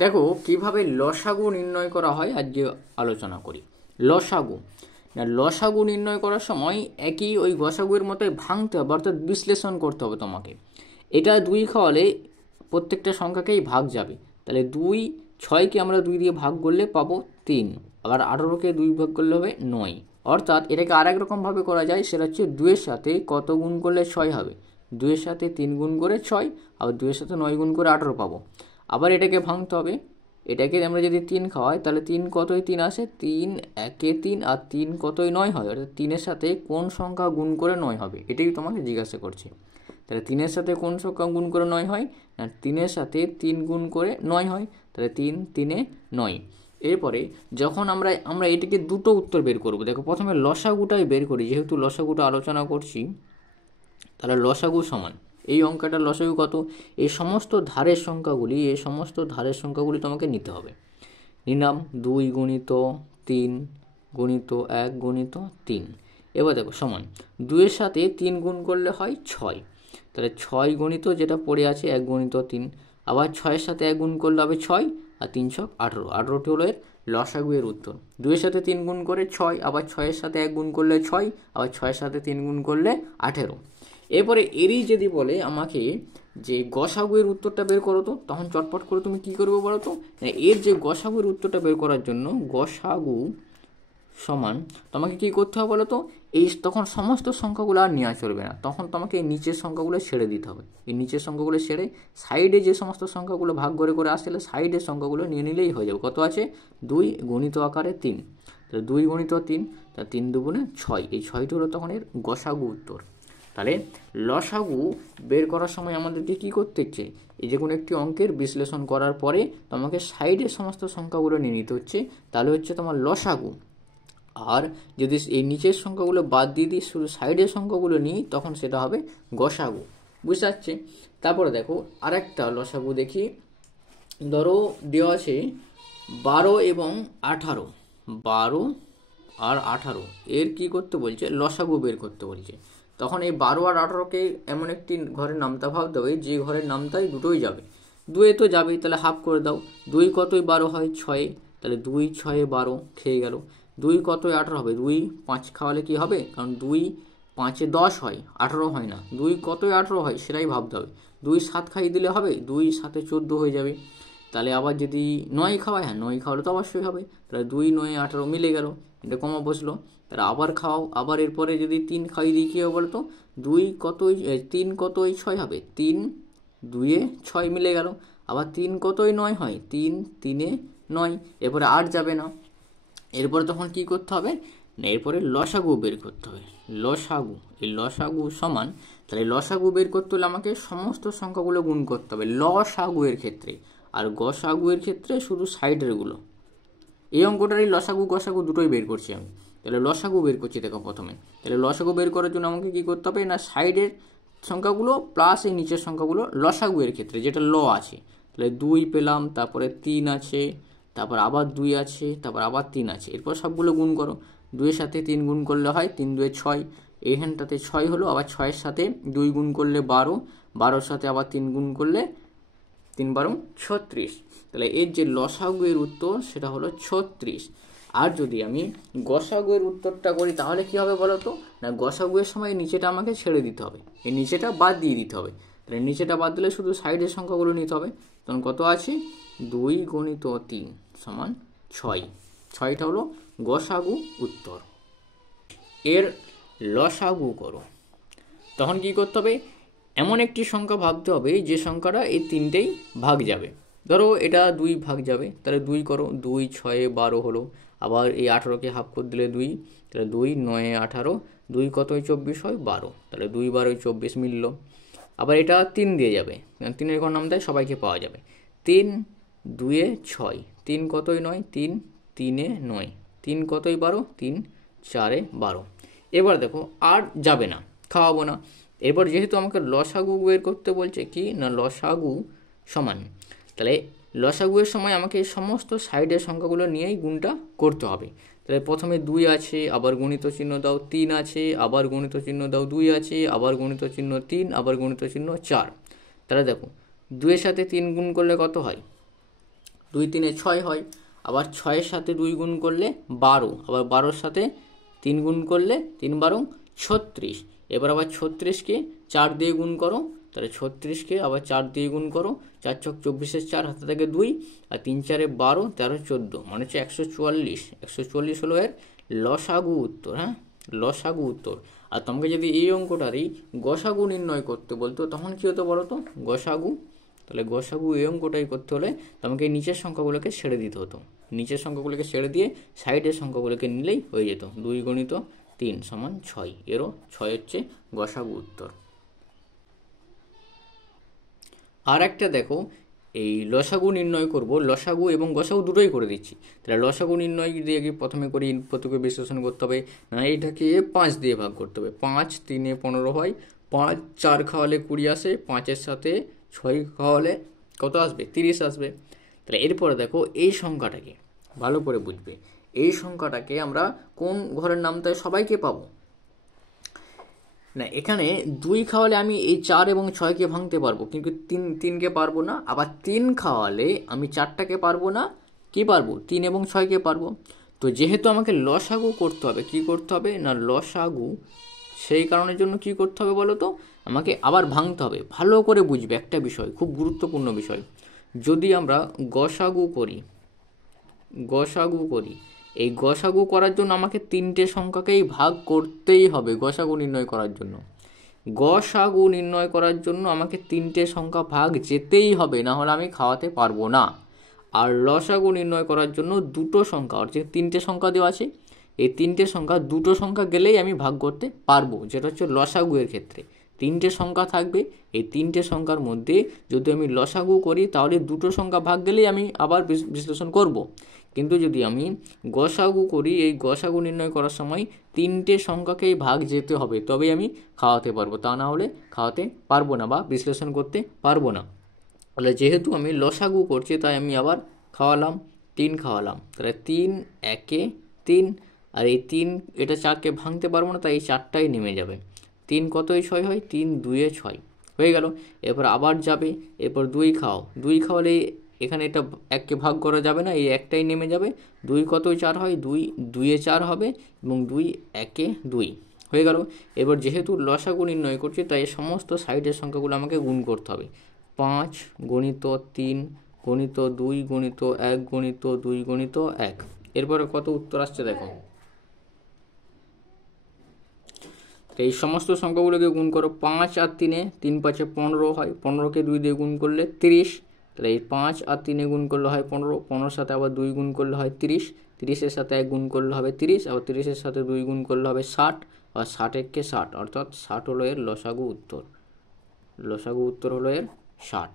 দেখো কিভাবে লসাগু নির্ণয় করা হয় আজকে আলোচনা করি। লসাগু লসাগু নির্ণয় করার সময় একই ওই গসাগুয়ের মতোই ভাঙতে হবে, অর্থাৎ বিশ্লেষণ করতে হবে তোমাকে। এটা 2 খাওয়ালে প্রত্যেকটা সংখ্যাকেই ভাগ যাবে, তাহলে 2 6কে আমরা 2 দিয়ে ভাগ করলে পাবো 3, আবার 18কে 2 ভাগ করলে হবে 9। অর্থাৎ এটাকে আরেক রকমভাবে করা যায়, সেটা হচ্ছে 2-এর সাথে কত গুণ করলে 6 হবে, 2-এর সাথে 3 গুণ করে 6, আবার 2-এর সাথে 9 গুণ করে 18 পাবো। আবার এটাকে ভাঙতে হবে, এটাকে আমরা যদি 3 খাওয়াই তাহলে 3 কতই 3 আসে, 3 একে 3, আর 3 কতই 9 হয়, অর্থাৎ 3-এর সাথে কোন সংখ্যা গুণ করে 9 হবে, এটাই তোমাকে জিজ্ঞাসা করছে। তাহলে 3-এর সাথে কোন সংখ্যা গুণ করে 9 হয় না, 3-এর সাথে 3 গুণ করে 9 হয়, তাহলে 3 3-এ 9। এরপরে যখন আমরা এটাকে দুটো উত্তর বের করব। দেখো প্রথমে লসাগুটাই বের করি, যেহেতু লসাগুটা আলোচনা করছি। তাহলে লসাগু সমান এই অঙ্কটার লসাগু কত, এই সমস্ত ধারের সংখ্যাগুলি তোমাকে নিতে হবে। নিলাম 2 গুণিত 3 গুণিত 1 গুণিত 3। এবার দেখো সমান 2-এর সাথে 3 গুণ করলে হয় 6, তাহলে 6 গণিত যেটা পড়ে আছে 1 গুণিত 3, আবার 6-এর সাথে 1 গুণ করলে হবে 6, আর 3 6 18, 18টি হলো এর লসাগু এর উত্তর। 2-এর সাথে 3 গুণ করে 6, আবার 6-এর সাথে 1 গুণ করলে 6, আবার 6-এর সাথে 3 গুণ করলে 18। এরপরে এরই যদি বলে আমাকে যে গসাগু এর উত্তরটা বের করো, তো তখন চটপট করে তুমি কি করবে বলো তো, এর যে গসাগু এর উত্তরটা বের করার জন্য গসাগু সমান তোমাকে কি করতে হবে বলো তো, এই তখন সমস্ত সংখ্যাগুলো আর নেওয়া চলবে না, তখন তোমাকে এই নিচের সংখ্যাগুলো ছেড়ে দিতে হবে। এই নিচের সংখ্যাগুলো ছেড়ে সাইডে যে সমস্ত সংখ্যাগুলো ভাগ করে আসলে সাইডের সংখ্যাগুলো নিয়ে নিলেই হয়ে যাবে। কত আছে, 2 গণিত আকারে 3, তাহলে 2 গণিত 3, তা 3 দুগুণে 6, এই 6টি হলো তখন এর গসাগু উত্তর। তাহলে লসাগু বের করার সময় আমাদেরকে কি করতে হচ্ছে, এই যে কোনো একটি অঙ্কের বিশ্লেষণ করার পরে তোমাকে সাইডের সমস্ত সংখ্যাগুলো নিয়ে নিতে হচ্ছে, তাহলে হচ্ছে তোমার লসাগু। আর যদি এই নিচের সংখ্যাগুলো বাদ দিয়ে দিই শুধু সাইডের সংখ্যাগুলো নিই, তখন সেটা হবে গসাগু। বুঝতে পারছি? তারপরে দেখো আরেকটা লসাগু দেখি। ধরো দেওয়া আছে 12 এবং 18, 12 আর 18 এর কি করতে বলছে, লসাগু বের করতে বলছে। তখন এই 12 আর 18কে এমন একটি ঘরের নামতা ভাবতে হবে যে ঘরের নামতাই দুটোই যাবে। 2 তো যাবেই, তাহলে হাফ করে দাও। 2 কতই 12 হয় 6, তাহলে 2 6 12 খেয়ে গেল। 2 কতই 18 হবে, 2 5 খাওয়ালে কি হবে, কারণ 2 5-এ 10 হয়, 18 হয় না। 2 কতই 18 হয় সেটাই ভাবতে হবে। 2 7 খাইয়ে দিলে হবে, 2 7-এ 14 হয়ে যাবে। তাহলে আবার যদি 9 খাওয়ায়, হ্যাঁ 9 খাওয়ালে তো অবশ্যই হবে, তাহলে 2 9 18 মিলে গেল, এটা কমা বসলো। তাহলে আবার খাওয়াও, আবার এরপরে যদি 3 খাইয়ে দিই কী হবে বলতো, 2 কতই 3 কতই 6 হবে, 3 2-এ 6 মিলে গেল। আবার 3 কতই 9 হয়, 3 3-এ 9, এরপরে আর যাবে না। এরপরে তখন কি করতে হবে না, এরপরে লসাগু বের করতে হবে। লসাগু, এই লসাগু সমান, তাহলে লসাগু বের করতে হলে আমাকে সমস্ত সংখ্যাগুলো গুণ করতে হবে লসাগু এর ক্ষেত্রে, আর গসাগু এর ক্ষেত্রে শুধু সাইডেরগুলো। এই অঙ্কটারই লসাগু গসাগু দুটোই বের করছি আমি। তাহলে লসাগু বের করছি দেখো প্রথমে। তাহলে লসাগু বের করার জন্য আমাকে কি করতে হবে না, সাইডের সংখ্যাগুলো প্লাস এই নিচের সংখ্যাগুলো লসাগু এর ক্ষেত্রে যেটা ল আছে। তাহলে 2 পেলাম, তারপরে 3 আছে, তারপর আবার 2 আছে, তারপর আবার 3 আছে, এরপর সবগুলো গুণ করো। 2-এর সাথে 3 গুণ করলে হয় 3 2-এ 6, এইখানটাতে 6 হলো। আবার 6-এর সাথে 2 গুণ করলে 12, 12-এর সাথে আবার 3 গুণ করলে 3 12 36। তাহলে এর যে লসাগু এর উত্তর সেটা হলো 36। আর যদি আমি গসাগু এর উত্তরটা করি তাহলে কি হবে বলো তো, না গসাগু এর সময় নিচেটা আমাকে ছেড়ে দিতে হবে, এই নিচেটা বাদ দিয়ে দিতে হবে। তাহলে নিচেটা বাদ দিলে শুধু সাইডের সংখ্যাগুলো নিতে হবে। তখন কত আছে, 2 গুণিত 3 সমান 6, 6টা হলো গসাগু উত্তর। এর লসাগু করো, তখন কি করতে হবে, এমন একটি সংখ্যা ভাবতে হবে যে সংখ্যাটা এই 3টেই ভাগ যাবে। ধরো এটা 2 ভাগ যাবে, তাহলে 2 করো, 2 6-এ 12 হলো। আবার এই 18কে হাফ করে দিলে 2, তাহলে 2 9-এ 18, 2 কতই 24 হয় 12, তাহলে 2 12 24 মিলল। আবার এটা 3 দিয়ে যাবে, 3-এর ঘর নাম দেয় সবাইকে পাওয়া যাবে। 3 2-এ 6, 3 কতই 9, 3 3-এ 9, 3 কতই 12, 3 4-এ 12। এবার দেখো আর যাবে না, খাওয়াবো না। এরপর যেহেতু আমাকে লসাগু বের করতে বলছে কি না, লসাগু সমান, তাহলে লসাগুয়ের সময় আমাকে সমস্ত সাইডের সংখ্যাগুলো নিয়েই গুণটা করতে হবে। তাহলে প্রথমে 2 আছে, আবার গণিত চিহ্ন দাও, 3 আছে, আবার গণিত চিহ্ন দাও, 2 আছে, আবার গণিত চিহ্ন 3, আবার গণিত চিহ্ন 4। তাহলে দেখো 2-এর সাথে 3 গুণ করলে কত হয়, 2 3 6 হয়, আবার 6-এর সাথে 2 গুণ করলে 12, আবার 12-র সাথে 3 গুণ করলে 3 12 36। এবার আবার 36-কে 4 দিয়ে গুণ করো, তাহলে 36-কে আবার 4 দিয়ে গুণ করো, 4 ছক 24-এর 4 হাতে থাকে 2, আর 3 4 12, 13 14, মানে হচ্ছে 144। 144 হলো এর লসাগু উত্তর। হ্যাঁ, লসাগু উত্তর। আর তোমাকে যদি এই অঙ্কটারই গসাগু নির্ণয় করতে বলতো তখন কী হতো বলো তো? গসাগু, তাহলে গসাগু এই অঙ্কটাই করতে হলে তোমাকে নিচের সংখ্যাগুলোকে ছেড়ে দিতে হতো। নিচের সংখ্যাগুলোকে ছেড়ে দিয়ে সাইডের সংখ্যাগুলোকে নিলেই হয়ে যেত। 2 × 3 = 6, এরও 6 হচ্ছে গসাগু উত্তর। আর একটা দেখো, এই লসাগু নির্ণয় করব, লসাগু এবং গসাগু দুটোই করে দিচ্ছি। তাহলে লসাগু নির্ণয় দিয়ে প্রথমে করি, প্রত্যেকে বিশ্লেষণ করতে হবে। না, এইটাকে 5 দিয়ে ভাগ করতে হবে। 5 3 15 হয়, 5 4 খাওয়ালে 20 আসে, 5-এর সাথে 6 খাওয়ালে কত আসবে? 30 আসবে। তাহলে এরপরে দেখো এই সংখ্যাটাকে ভালো করে বুঝবে। এই সংখ্যাটাকে আমরা কোন ঘরের নামতে সবাইকে পাবো না, এখানে 2 খাওয়ালে আমি এই 4 এবং 6-কে ভাঙতে পারবো, কিন্তু 3-3-কে পারবো না। আবার 3 খাওয়ালে আমি 4টাকে পারবো না, কি পারবো? 3 এবং 6-কে পারবো। তো যেহেতু আমাকে লসাগু করতে হবে, কি করতে হবে না লসাগু, সেই কারণের জন্য কি করতে হবে বলো তো? আমাকে আবার ভাঙতে হবে। ভালো করে বুঝবে একটা বিষয়, খুব গুরুত্বপূর্ণ বিষয়। যদি আমরা গসাগু করি, এই গসাগু করার জন্য আমাকে 3টে সংখ্যাকেই ভাগ করতেই হবে। গসাগু নির্ণয় করার জন্য আমাকে 3টে সংখ্যা ভাগ যেতেই হবে, না হলে আমি খাওয়াতে পারবো না। আর লসাগু নির্ণয় করার জন্য 2টো সংখ্যা, অর্থাৎ 3টে সংখ্যা দেওয়া আছে, এই 3টে সংখ্যা 2টো সংখ্যা গেলেই আমি ভাগ করতে পারবো। যেটা হচ্ছে লসাগু এর ক্ষেত্রে 3টে সংখ্যা থাকবে, এই 3টে সংখ্যার মধ্যে যদি আমি লসাগু করি তাহলে 2টো সংখ্যা ভাগ গেলেই আমি আবার বিশ্লেষণ করব। কিন্তু যদি আমি গসাগু করি, এই গসাগু নির্ণয় করার সময় 3টে সংখ্যাকেই ভাগ যেতে হবে, তবেই আমি খাওয়াতে পারবো, তা না হলে খাওয়াতে পারবো না বা বিশ্লেষণ করতে পারবো না। তাহলে যেহেতু আমি লসাগু করছি তাই আমি আবার খাওয়ালাম, 3 খাওয়ালাম, তাহলে 3 1 3, আর এই 3 এটা 4কে ভাঙতে পারবো না, তাই এই 4টাই নেমে যাবে। 3 কতই 6 হয়, 3 2 6 হয়ে গেল। এরপর আবার যাবে, এরপর 2 খাওয়ালে এখানে এটা 1কে ভাগ করা যাবে না, এই একটাই নেমে যাবে। 2 কতই 4 হয়, 2 2 4 হবে, এবং 2 1 2 হয়ে গেল। এবার যেহেতু লসাগু নির্ণয় করছি তাই সমস্ত সাইডের সংখ্যাগুলো আমাকে গুণ করতে হবে। 5 × 3 × 2 × 1 × 2 × 1। এরপরে কত উত্তর আসছে দেখো। তো এই সমস্ত সংখ্যাগুলোকে গুণ করো। 5 আর 3, 3 5 15 হয়, 15কে 2 দিয়ে গুণ করলে 30। তাহলে এই 5 আর 3 গুণ করলে হয় 15, 15-র সাথে আবার 2 গুণ করলে হয় 30, 30-এর সাথে 1 গুণ করলে হবে 30, আবার 30-এর সাথে 2 গুণ করলে হবে 60, আর 60-কে 60, অর্থাৎ 60 হলো এর লসাগু উত্তর। লসাগু উত্তর হলো এর 60।